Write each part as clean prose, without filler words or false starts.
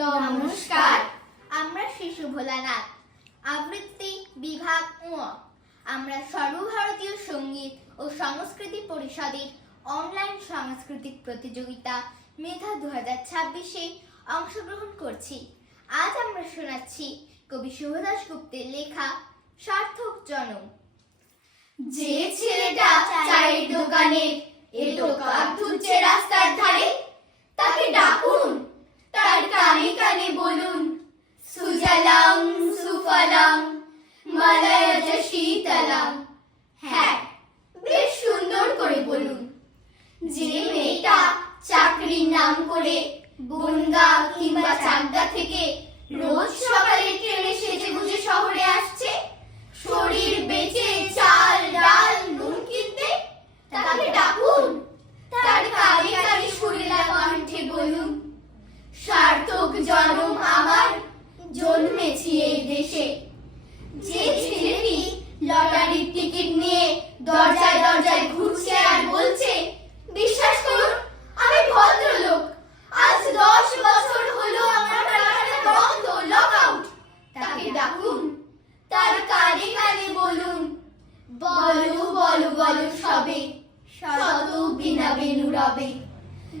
নমস্কার, আমরা শিশু ভোলানাথ, আবৃত্তি বিভাগ আমরা সর্বভারতীয় সঙ্গীত ও সংস্কৃতি পরিষদের অনলাইন সাংস্কৃতিক প্রতিযোগিতা মেধা 2026-এ অংশগ্রহণ করছি। আজ আমরা শোনাচ্ছি কবি শুভদাস গুপ্তের লেখা সার্থক জনম। যে ছেলেটা চায়ের দোকানে এটো কাপ ধুচ্ছে রাস্তার ধারে, তাকে ডাকুন, তার কানে কানে বলুন, সুজলাং সুফলাং মালয়জ শীতলাং। হ্যাঁ, বেশ সুন্দর করে বলুন। যে মেয়েটা চাকরির নাম করে বনগা কিংবা চাকদা থেকে রোজ সকালে ট্রেনে সেজে গুজে শহরে আসছে শরীর বেচে চাল ডাল নুন কিনতে, তাকে ডাকুন, তার কানে কানে সুরেলা কণ্ঠে বলুন, সার্থক জনম আমার, জন্মেছি এই দেশে। যে ছেলেটি লটারির টিকিট নিয়ে দরজায় দরজায় ঘুরছে আর বলছে, বিশ্বাস করুন আমি ভদ্রলোক, আজ 10 বছর হলো আমার রাস্তা বন্ধ, লক আউট, তাকে ডাকুন, তার কানে কানে বলুন, বলো বলো বলো সবে, শত বিনা বেনু রবে,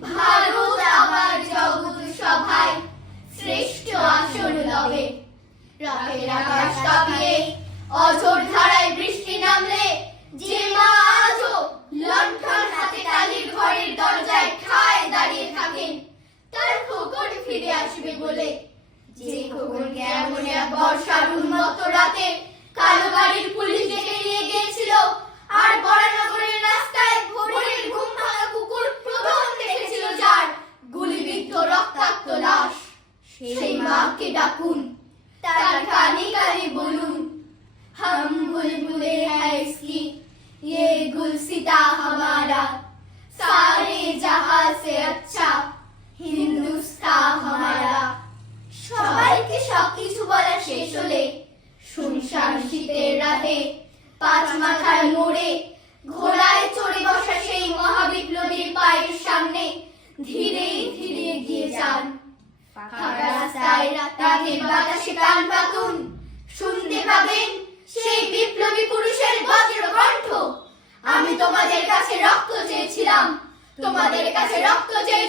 ভারত আবার জগৎ সভায় শ্রেষ্ঠ আসন লবে। রাতের আকাশ কাঁপিয়ে অঝোর ধারায় বৃষ্টি নামলে যে মা আজও লণ্ঠন হাতে টালির ঘরের দরজায় ঠায় দাঁড়িয়ে থাকেন তার খোকন ফিরে আসবে বলে, যে খোকনকে এমন এক বর্ষার উন্মত্ত রাতে কালো গাড়ির পুলিশ ডেকে নিয়ে গিয়েছিল আর বরানগরের রাস্তায় ভোরের ঘুম ভাঙা কুকুর প্রথম দেখেছিল যার গুলিবিদ্ধ রক্তাক্ত লাশ, সেই মাকে ডাকুন, তার কানে কানে বলুন, हम बुलबुले हैं इसकी ये गुलसिता हमारा, सारे जहां से अच्छा हिंदुस्तान हमारा। সবাইকে সবকিছু বলা শেষ হলে শুনশান শীতের রাতে পাঁচ মাথার মোড়ে ঘোড়ায় চড়ে বসা সেই মহাবিপ্লবীর পায়ের সামনে ধীরে ধীরে এগিয়ে যান। ফাঁকা রাস্তায় রাতের বাতাসে কান পাতুন, শুনতে পাবেন সেই বিপ্লবী পুরুষের বজ্র কণ্ঠ, আমি তোমাদের কাছে রক্ত চেয়েছিলাম, তোমাদের কাছে রক্ত চেয়ে